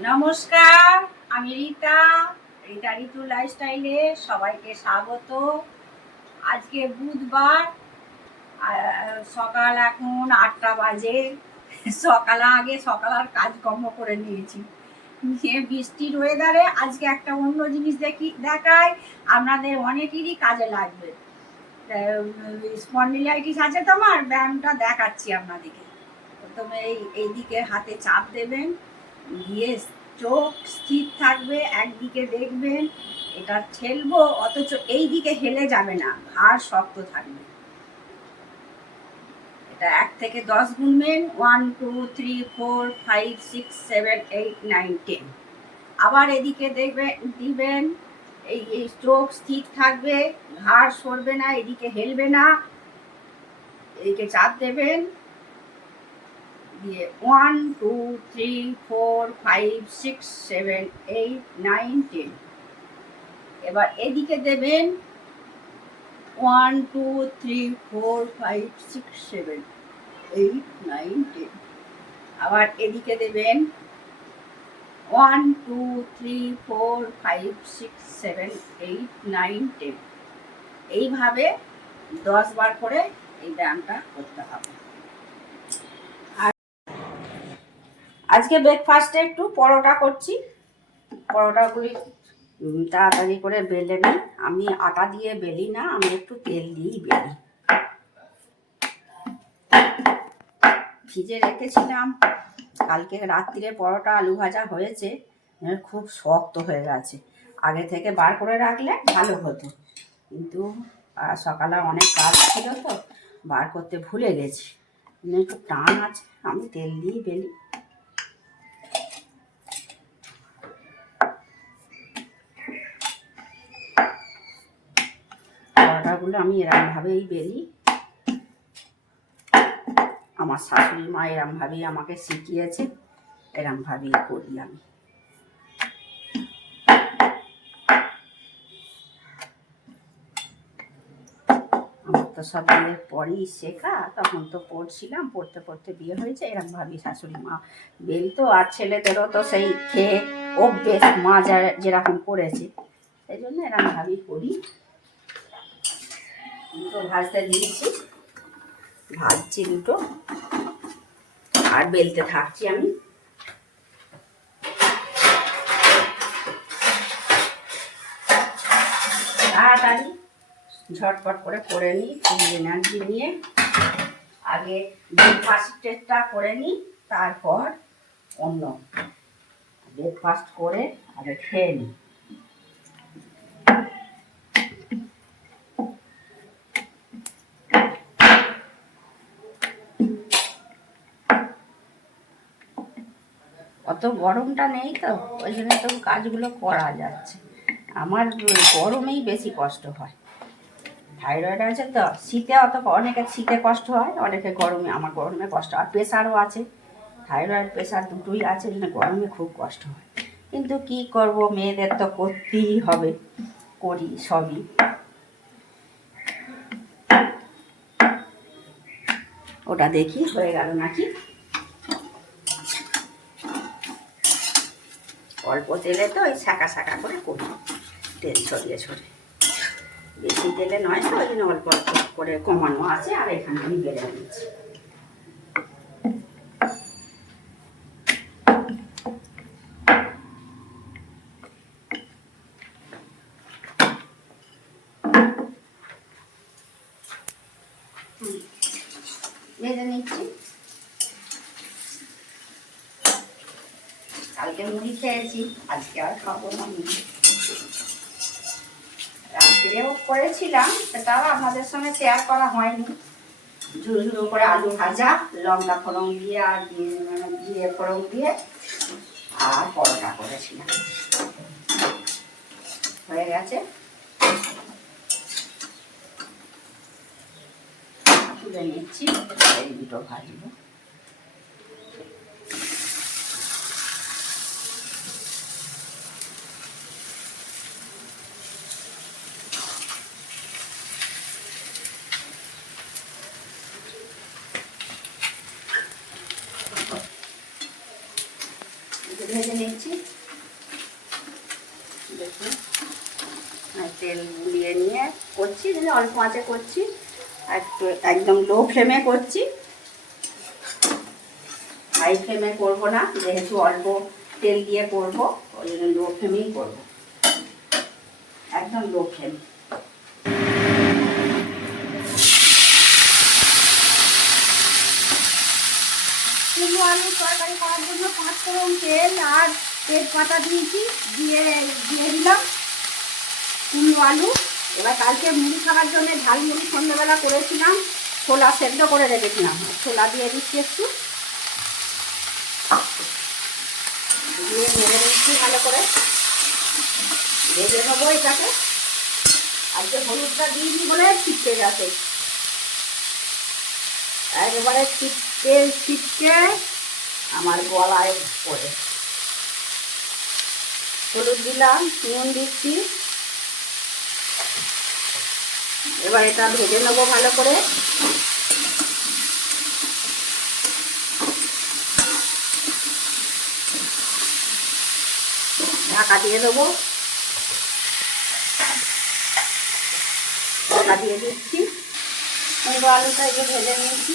নমস্কার, আমি রীতা রীতা ঋতু লাইফস্টাইলে সবাইকে স্বাগত। আজকে বুধবার সকাল এখন আটটা বাজে। সকাল আগে সকাল আর কাজকর্ম করে নিয়েছি। নিয়ে বৃষ্টির ওয়েদারে আজকে একটা অন্য জিনিস দেখি, দেখাই। আপনাদের অনেকেরই কাজে লাগবে। স্পন্ডিলাইটিস আছে তোমার? ব্যায়ামটা দেখাচ্ছি আপনাদেরকে। প্রথমে এই, এইদিকে হাতে চাপ দেবেন। দিয়ে চোখ স্থির থাকবে, একদিকে দেখবেন, এটা ঠেলবো, অথচ এই দিকে হেলে যাবে না, ঘাড় শক্ত থাকবে। এটা এক থেকে দশ গুনবেন one two three four five six seven eight nine ten আবার এদিকে দেখবেন দিবেন, এই এই চোখ স্থির থাকবে, ঘাড় সরবে না, এদিকে হেলবে না, এদিকে চাপ দেবেন দিয়ে one two three four five six seven eight nine ten এবার এদিকে দেবেন one two three four five six seven eight nine ten আবার এদিকে দেবেন one two three four five six seven eight nine ten এইভাবে দশ বার করে এই ব্যায়ামটা করতে হবে। আজকে ব্রেকফাস্টে একটু পরোটা করছি। পরোটাগুলি তাড়াতাড়ি করে বেলে নিই। আমি আটা দিয়ে বেলি না, আমি একটু তেল দিয়েই বেলি। ভিজে রেখেছিলাম। কালকে রাত্রিরে পরোটা আলু ভাজা হয়েছে। খুব শক্ত হয়ে গেছে। আগে থেকে বার করে রাখলে ভালো হতো। কিন্তু সকালে অনেক কাজ ছিল তো, বার করতে ভুলে গেছি। মানে একটু টান আছে, আমি তেল দিয়েই বেলি। পরোটাগুলো আমি এরমভাবেই বেরি। আমার শাশুড়ি মা এরমভাবেই আমাকে শিখিয়েছে, এরমভাবেই করি আমি। আমার তো সব বিয়ের পরেই শেখা, তখন তো পড়ছিলাম, পড়তে পড়তে বিয়ে হয়েছে, এরমভাবেই শাশুড়ি মা বেলতো, আর ছেলেদেরও তো সেই খেয়ে অভ্যেস, মা যা যেরকম করেছে, সেই জন্য এরমভাবেই করি। দুটো ভাজতে দিয়েছি। ভাজছি দুটো। আর বেলতে থাকছি আমি। তাড়াতাড়ি ঝটপট করে করে নিই ফুল এনার্জি নিয়ে। আগে ব্রেকফাস্টটা করে নিই, তারপর অন্য। ব্রেকফাস্ট করে আগে খেয়ে নিই। অত গরমটা নেই তো, ওই জন্য তো কাজগুলো করা যাচ্ছে। আমার গরমেই বেশি কষ্ট হয়। থাইরয়েড আছে তো, শীতে অত অনেকের শীতে কষ্ট হয়, অনেকে গরমে, আমার গরমে কষ্ট আর প্রেশারও আছে, থাইরয়েড, প্রেশার দুটোই আছে জন্য গরমে খুব কষ্ট হয়। কিন্তু কি করব, মেয়েদের তো করতেই হবে, করি সবই। ওটা দেখি, হয়ে গেল নাকি? অল্প তেলে তো ওই শাঁকা শাঁকা করে করি। তেল ছড়িয়ে ছড়িয়ে। বেশি তেলে নয় তো, ওই জন্য অল্প অল্প করে কমানো আছে, আর এখানে আমি বেড়ে নিচ্ছি হুম, ভেজে নিচ্ছি কালকে মুড়ি খেয়েছি আর খাব না। রাত্রেও করেছিলাম, সেটাও আপনাদের সঙ্গে শেয়ার করা হয়নি। ঝুড়ো ঝুড়ো করে আলু ভাজা, লঙ্কা ফোড়ন দিয়ে আর দিয়ে মানে ফোড়ন দিয়ে আর পরোটা করেছিলাম। হয়ে গেছে? তুলে নিচ্ছি, এই দুটো ভাজবো একটু ভেজে নিচ্ছি দেখুন আর তেল গুলিয়ে নিয়ে করছি অল্প আঁচে করছি একটু একদম লো ফ্লেমে করছি। হাই ফ্লেমে করব না, যেহেতু অল্প তেল দিয়ে করব, ওই জন্য লো ফ্লেমেই করব। একদম লো ফ্লেম কুমড়ো আলুর তরকারি করার জন্য পাঁচ ফোড়ন তেল আর তেজপাতা দিয়েছি, দিয়ে দিয়ে দিলাম। কুমড়ো আলু। এবার কালকে মুড়ি খাওয়ার জন্য ঝাল মুড়ি সন্ধ্যেবেলা করেছিলাম, ছোলা সেদ্ধ করে রেখেছিলাম। ছোলা দিয়ে দিচ্ছি একটু। দিয়ে নেড়ে দিচ্ছি ভালো করে। ভেজে নেব এটাকে। আজকে হলুদটা দিইনি বলে ছিটকে গেছে। একেবারে ছিটকে ছিটকে আমার গলায় পড়ে। হলুদ দিলাম, নুন দিচ্ছি। এবার এটা ভেজে নেব ভালো করে। ঢাকা দিয়ে দেবো। ঢাকা দিয়ে দিচ্ছি। কুমড়ো আলুটা এই ভেজে নিয়েছি।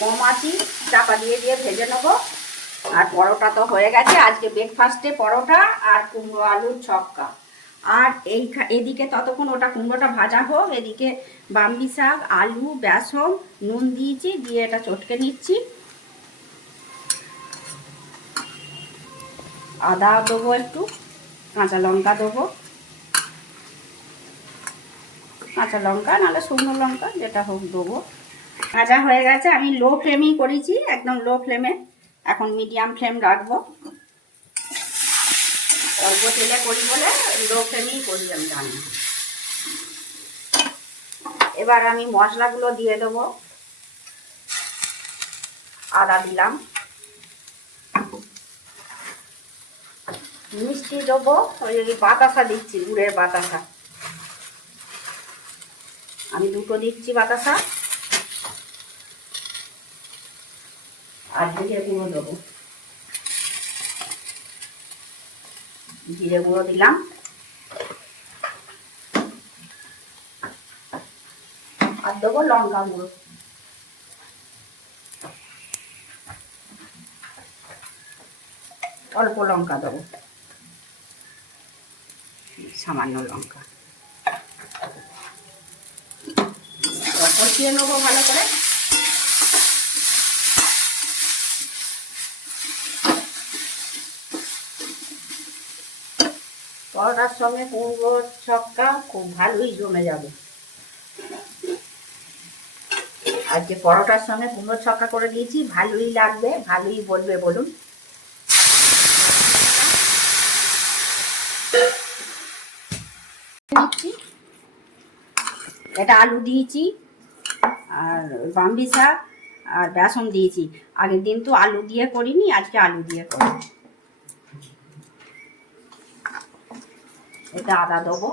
কম আছি চাপা দিয়ে দিয়ে ভেজে নেব। আর পরোটা তো হয়ে গেছে। আজকে ব্রেকফাস্টে পরোটা আর কুমড়ো আলুর ছক্কা। আর এই এদিকে ততক্ষণ ওটা কুমড়োটা ভাজা হোক, এদিকে বাম্বি শাক, আলু, বেসন, নুন দিয়েছি, দিয়ে এটা চটকে নিচ্ছি। আদা দেবো একটু, কাঁচা লঙ্কা দেবো। কাঁচা লঙ্কা, নাহলে শুকনো লঙ্কা, যেটা হোক দেবো। ভাজা হয়ে গেছে, আমি লো ফ্লেমেই করেছি, একদম লো ফ্লেমে। এখন মিডিয়াম ফ্লেম রাখব। অল্প তেলে করি বলে লো ফ্লেমেই করি আমি রান্না এবার আমি মশলাগুলো দিয়ে দেবো। আদা দিলাম। মিষ্টি দেবো, ওই বাতাসা দিচ্ছি, গুড়ের বাতাসা। আমি দুটো দিচ্ছি বাতাসা। আর জিরে গুঁড়ো দেবো। জিরে গুঁড়ো দিলাম। আর দেবো লঙ্কা গুঁড়ো। অল্প লঙ্কা দেবো। সামান্য লঙ্কা। কষিয়ে নেব ভালো করে। পরোটার সঙ্গে কুমড়ো ছক্কা খুব ভালোই জমে যাবে। আজকে পরোটার সঙ্গে কুমড়ো ছক্কা করে দিয়েছি, ভালোই লাগবে, ভালোই বলবে বলুন। এটা আলু দিয়েছি, আর বাম্বি আর বেসন দিয়েছি। আগের দিন তো আলু দিয়ে করিনি, আজকে আলু দিয়ে করি এটা আদা দেবো।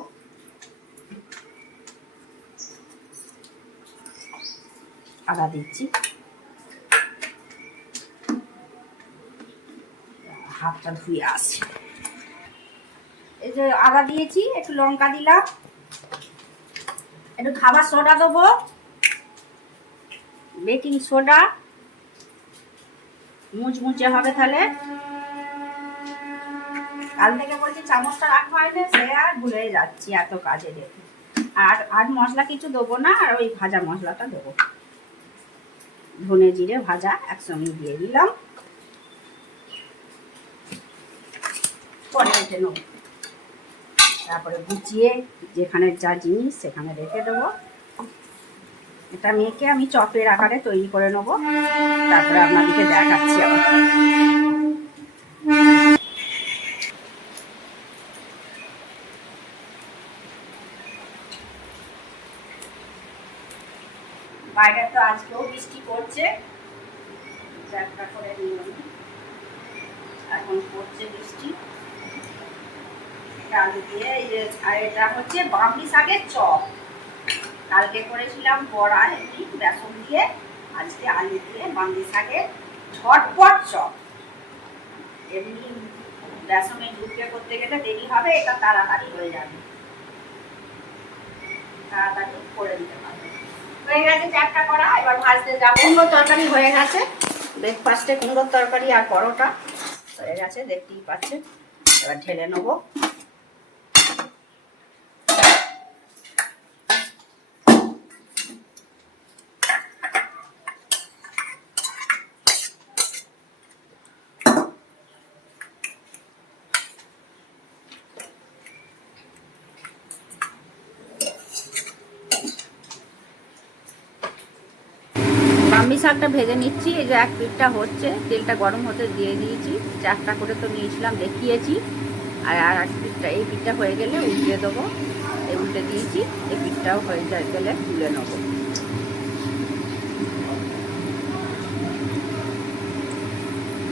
আদা দিচ্ছি। হাতটা ধুয়ে আসছি। এই যে আদা দিয়েছি, একটু লঙ্কা দিলাম। একটু খাবার সোডা দেবো। Baking soda. মুচমুচে হবে তাহলে। কাল থেকে বলছি চামচটা রাখা হয়নি, সে আর ভুলে যাচ্ছি এত কাজে দেখে। আর আর মশলা কিছু দেবো না, আর ওই ভাজা মশলাটা দেবো। ধনে জিরে ভাজা একসঙ্গে দিয়ে দিলাম। পরে রেখে নেব। তারপরে গুছিয়ে যেখানে যা জিনিস সেখানে রেখে দেবো। এটা মেখে আমি চপের আকারে তৈরি করে নেব। তারপরে আপনাদেরকে দেখাচ্ছি আবার। বাইরে তো আজকেও বৃষ্টি পড়ছে। জ্যাকটা করে নিয়ে এখন পড়ছে বৃষ্টি। আলু দিয়ে এই যে আর এটা হচ্ছে বামড়ি শাকের চপ। কালকে করেছিলাম বড়া, এমনি বেসন দিয়ে, আজকে আলু দিয়ে বামড়ি শাকের ঝটপট চপ। এমনি বেসনে ঢুকে করতে গেলে দেরি হবে, এটা তাড়াতাড়ি হয়ে যাবে। তাড়াতাড়ি করে দিতে পারবে। হয়ে গেছে করা এবার তরকারি হয়ে গেছে। ব্রেকফাস্টে কুমড়োর তরকারি আর পরোটা হয়ে গেছে, দেখতেই পাচ্ছেন। এবার ঢেলে নেব। বাম্বি শাকটা ভেজে নিচ্ছি, এই যে এক পিঠটা হচ্ছে, তেলটা গরম হতে দিয়ে দিয়েছি, চারটা করে তো নিয়েছিলাম, দেখিয়েছি, আর আর এক পিঠটা, এই পিঠটা হয়ে গেলে উল্টে দেবো, এই উল্টে দিয়েছি, এই পিঠটাও হয়ে যায় গেলে তুলে নেব।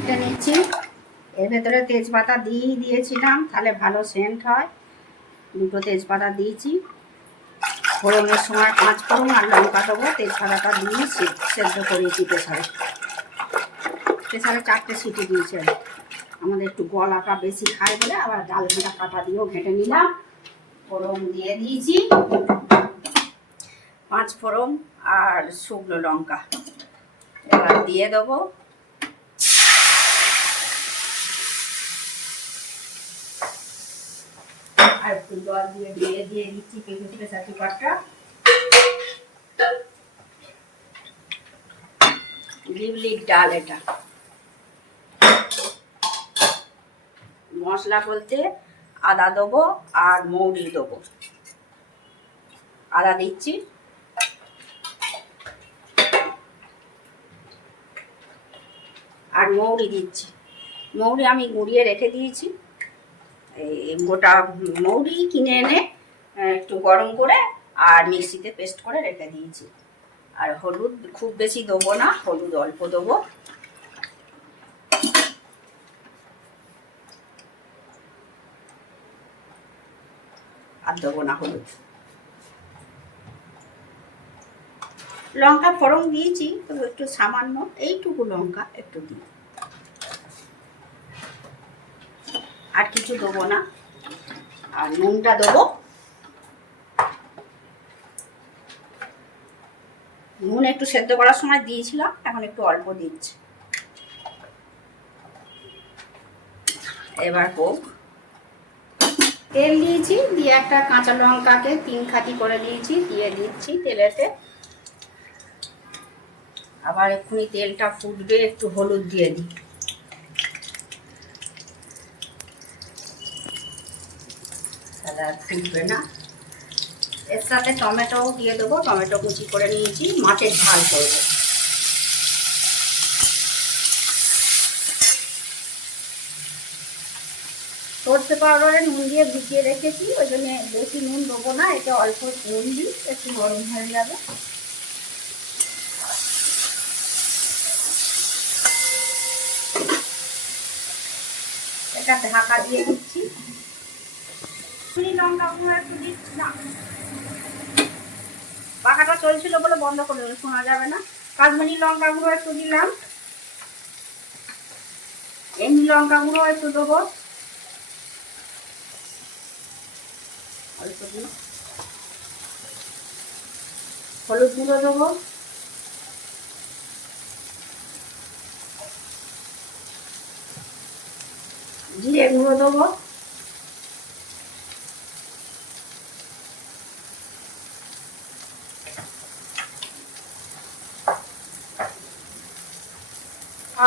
এটা নিচ্ছি এর ভেতরে তেজপাতা দিয়েই দিয়েছিলাম, তাহলে ভালো সেন্ট হয়, দুটো তেজপাতা দিয়েছি। ফোড়নের সময় পাঁচ ফোড়ন আর লঙ্কা দেবো তেজপাতাটা দিয়ে সেদ্ধ করিয়েছি প্রেসারে। প্রেসারে চারটে সিটি দিয়েছে। আমাদের একটু গলাটা বেশি খায় বলে আবার ডাল ঘেঁটা কাটা দিয়েও ঘেঁটে নিলাম। ফোড়ন দিয়ে দিয়েছি। পাঁচ ফোড়ন আর শুকনো লঙ্কা। এবার দিয়ে দেবো আর একটু জল দিয়ে দিয়ে দিয়ে দিচ্ছি পেঁপে প্রেসার কুকারটা লিভলিক ডাল এটা। মশলা বলতে আদা দেবো আর মৌরি দেবো। আদা দিচ্ছি। আর মৌরি দিচ্ছি। মৌরি আমি গুঁড়িয়ে রেখে দিয়েছি। গোটা মৌরি কিনে এনে একটু গরম করে আর মিক্সিতে পেস্ট করে রেখে দিয়েছি। আর হলুদ, খুব বেশি দেবো না, হলুদ অল্প দেবো। আর দেবো না হলুদ। লঙ্কা ফোড়ন দিয়েছি, তবু একটু সামান্য, এইটুকু লঙ্কা একটু দিই। আর কিছু দেবো না। আর নুনটা দেবো। নুন একটু সেদ্ধ করার সময় দিয়েছিলাম, এখন একটু অল্প দিচ্ছি। এবার হোক। তেল দিয়েছি, দিয়ে একটা কাঁচা লঙ্কাকে তিন খাতি করে দিয়েছি, দিয়ে দিচ্ছি তেলেতে। আবার এক্ষুনি তেলটা ফুটবে, একটু হলুদ দিয়ে দিই। আর ফুটবে না? এর সাথে টমেটোও দিয়ে দেবো, টমেটো কুচি করে নিয়েছি, মাছের ঝাল করব। সর্ষে পাউডারে নুন দিয়ে ভিজিয়ে রেখেছি, ওই জন্য বেশি নুন দেবো না এটা অল্প নুন দিই, একটু গরম হয়ে যাবে। এটা ঢাকা দিয়ে দিচ্ছি। কাশ্মীরি লঙ্কা গুঁড়ো একটু দিচ্ছি না। পাখাটা চলছিল বলে বন্ধ করে দিল, শোনা যাবে না। কাশ্মীরি লঙ্কা গুঁড়ো একটু দিলাম। এমনি লঙ্কা গুঁড়ো একটু দেবো। হলুদ গুঁড়ো দেবো। জিরে গুঁড়ো দেবো।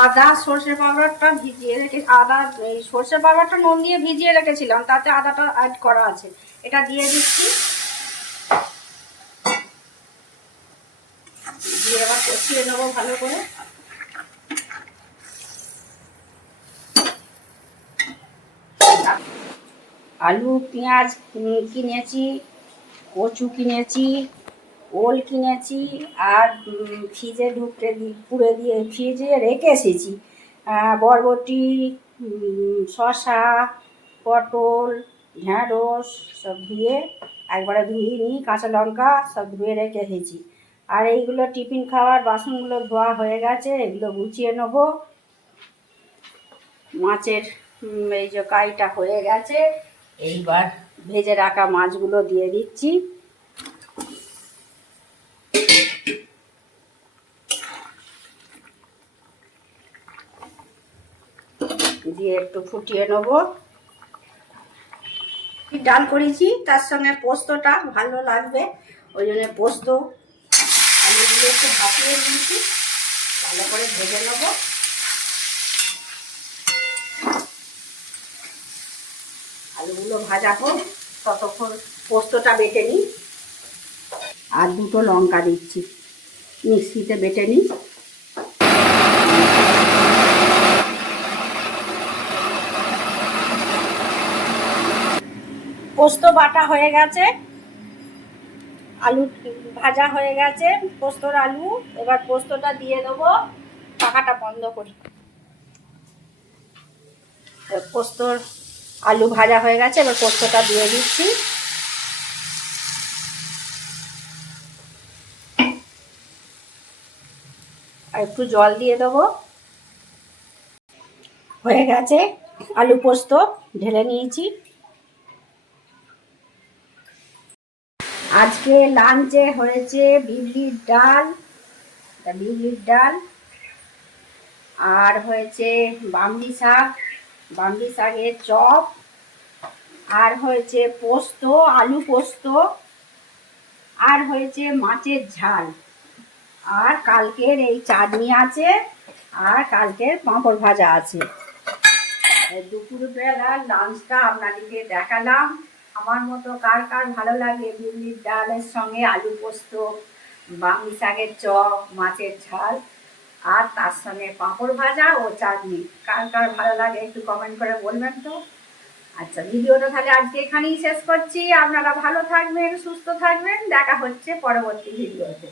আদা সর্ষে পাউডারটা ভিজিয়ে রেখে আদা, এই সর্ষে পাউডারটা নুন দিয়ে ভিজিয়ে রেখেছিলাম, তাতে আদাটা অ্যাড করা আছে। এটা দিয়ে দিচ্ছি। দিয়ে এবার কষিয়ে ভালো করে। আলু, পেঁয়াজ কিনেছি, কচু কিনেছি। ওল কিনেছি আর ফ্রিজে ঢুকতে পুড়ে দিয়ে ফ্রিজে রেখে এসেছি। বরবটি শসা, পটল ঢ্যাঁড়স সব ধুয়ে একবারে ধুয়ে নিই, কাঁচা লঙ্কা সব ধুয়ে রেখে এসেছি। আর এইগুলো টিফিন খাওয়ার বাসনগুলো ধোয়া হয়ে গেছে, এগুলো গুছিয়ে নেব। মাছের এই যে কাইটা হয়ে গেছে, এইবার ভেজে রাখা মাছগুলো দিয়ে দিচ্ছি। দিয়ে একটু ফুটিয়ে নেব। ডাল করেছি? তার সঙ্গে পোস্তটা ভালো লাগবে। ওই জন্য পোস্ত আলুগুলো একটু ভাপিয়ে নিয়েছি। ভালো করে ভেজে নেব। আলুগুলো ভাজা হোক, ততক্ষণ পোস্তটা বেটে নিই। আর দুটো লঙ্কা দিচ্ছি, মিক্সিতে বেটে নিই। পোস্ত বাটা হয়ে গেছে। আলু ভাজা হয়ে গেছে, পোস্তর আলু। এবার পোস্তটা দিয়ে দেবো পাখাটা বন্ধ করি। পোস্তর আলু ভাজা হয়ে গেছে, এবার পোস্তটা দিয়ে দিচ্ছি। আর একটু জল দিয়ে দেবো। হয়ে গেছে, আলু পোস্ত ঢেলে নিয়েছি। আজকে লাঞ্চে হয়েছে বিউলির ডাল বিউলির ডাল। আর হয়েছে বামলি শাক, বামলি শাকের চপ। আর হয়েছে পোস্ত, আলু পোস্ত। আর হয়েছে মাছের ঝাল। আর কালকের এই চাটনি আছে, আর কালকের পাঁপড় ভাজা আছে। এই দুপুরবেলা লাঞ্চটা আপনাদেরকে দেখালাম। আমার মতো কার কার ভালো লাগে? বিউলির ডালের সঙ্গে আলু পোস্ত বামি শাকের চপ, মাছের ঝাল, আর তার সঙ্গে পাঁপড় ভাজা ও চাটনি। কার কার ভালো লাগে একটু কমেন্ট করে বলবেন তো? আচ্ছা ভিডিওটা তাহলে আজকে এখানেই শেষ করছি। আপনারা ভালো থাকবেন, সুস্থ থাকবেন। দেখা হচ্ছে পরবর্তী ভিডিওতে।